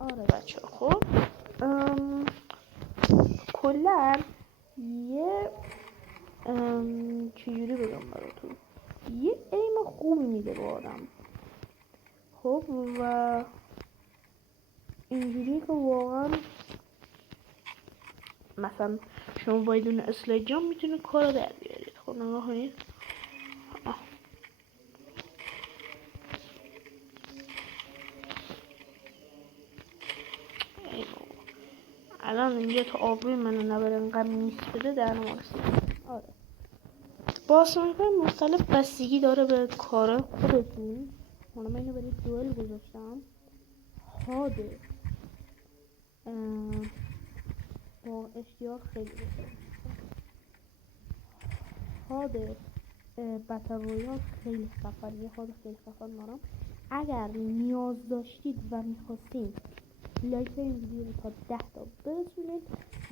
آره بچه خب کلا یه چجوری بگم براتون، یه ایم خوبی میده به آدم. خب و اینجوری که واقعا مثلا شما با بدون اسلاید جام میتونید کار در بیارید. خب نگاه کنید الان اینجا تا آبروی منو نبره انقدر میس بده در نمارسی. آره با آسمان‌های مختلف بستگی داره به کار خودتون. من اینو برای دوئل گذاشتم. هاده با اشتیاق خیلی بسید. هاده بطل رویال خیلی خفن، یه هاد خیلی خفن دارم. اگر نیاز داشتید و میخواستید لایک این ویدیو رو تا 10 تا برسونید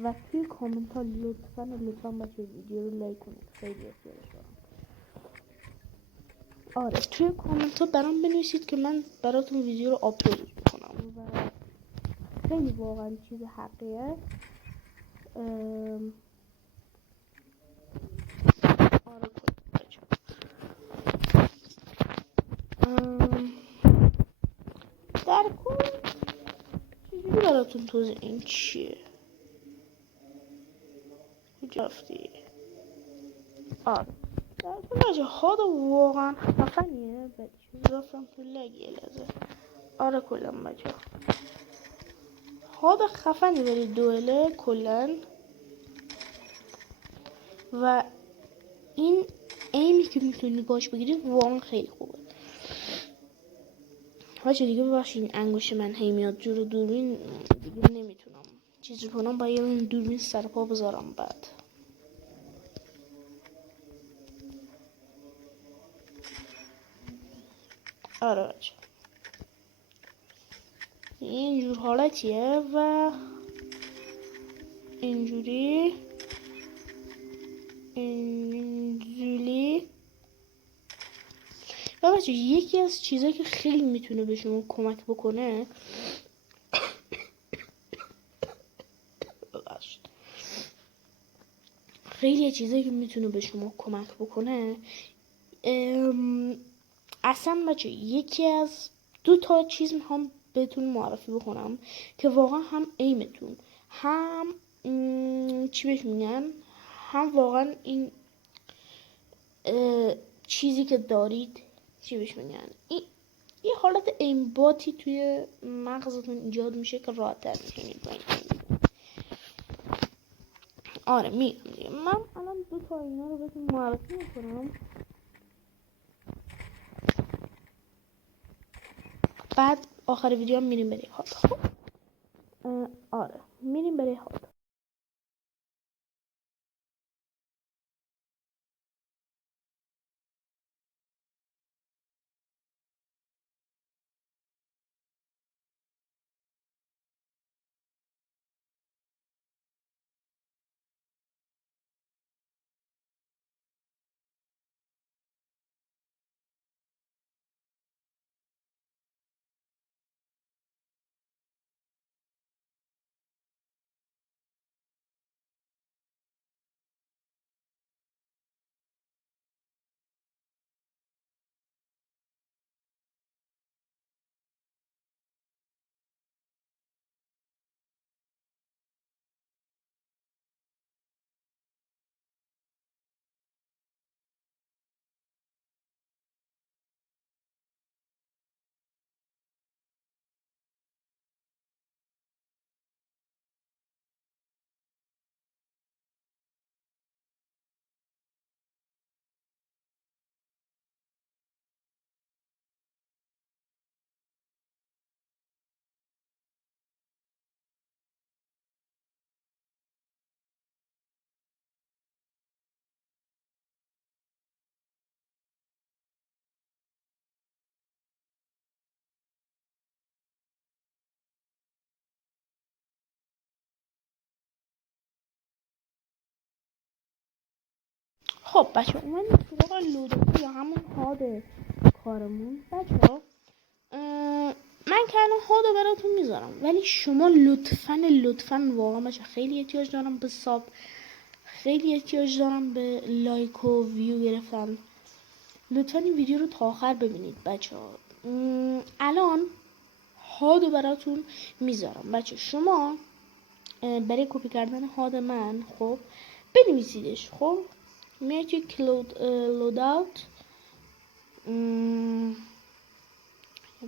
و توی کامنت ها لطفا بچه ویدیو رو لایک کنید، خیلی احتیاجش دارم. آره توی کامنت ها برام بنویسید که من براتون ویدیو رو آپلود میکنم و خیلی واقعا چیز حقیه. آره در کل چیزی براتون توضیح این چیه جافتی. آره در کل بچه هاد واقعا خفنیه. بچه رفتم تو لگیه لازه. آره کلا بچه هاد خفنی برای دوئله کلا و این ایمی که میتونی باش بگیرید واقعا خیلی خوبه. بچه دیگه ببخشید انگوش من هی میاد جلو دوربین، دیگه نمیتونم چیزی کنم، باید این دوربین سر پا بذارم بعد. آره بچه اینجور حالتیه و اینجوری و بچه یکی از چیزایی که خیلی میتونه به شما کمک بکنه خیلی چیزایی که میتونه به شما کمک بکنه اصلا بچه یکی از 2 تا چیز میخوام بهتون معرفی بکنم که واقعا هم ایمتون هم چی بهش میگن، هم واقعا این چیزی که دارید چی بهش میگن، این یه حالت ایمباتی توی مغزتون ایجاد میشه که راحت تر میتونید با این آره میگم دیگه. من الان 2 تا اینا رو بهتون معرفی میکنم، بعد آخر ویدیو هم میریم برای هات. خب آره میریم برای هات. خب بچه اومدیم سراغ لودوکی یا همون هاد کارمون. بچه ها من که الان هادو براتون میذارم، ولی شما لطفاً واقعا بچه خیلی احتیاج دارم به ساب، خیلی احتیاج دارم به لایک و ویو گرفتن. لطفا این ویدیو رو تا آخر ببینید بچه ها. الان هادو براتون میذارم بچه. شما برای کپی کردن هاد من خب بنویسیدش. خب میاد توی کلود لود اوت.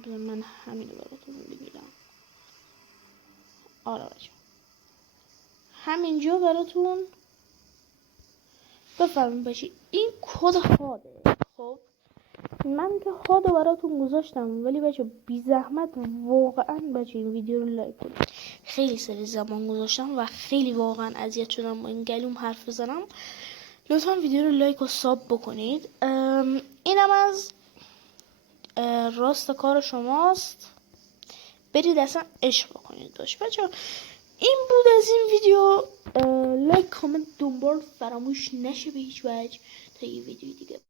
من همین رو براتون بگیرم. آره بچه همینجا براتون بفرمایید بچه این کد هاده. خب من که هادو براتون گذاشتم، ولی بچه بی زحمت واقعا بچه این ویدیو رو لایک کنید. خیلی سری زمان گذاشتم و خیلی واقعا اذیت شدم با این گلوم حرف بزنم. لطفا ویدیو رو لایک و ساب بکنید. اینم از راست کار شماست، برید اصلا عشق بکنید داشت بچه. این بود از این ویدیو. لایک کامنت دنبال فراموش نشه به هیچ وجه تا یه ویدیو دیگه.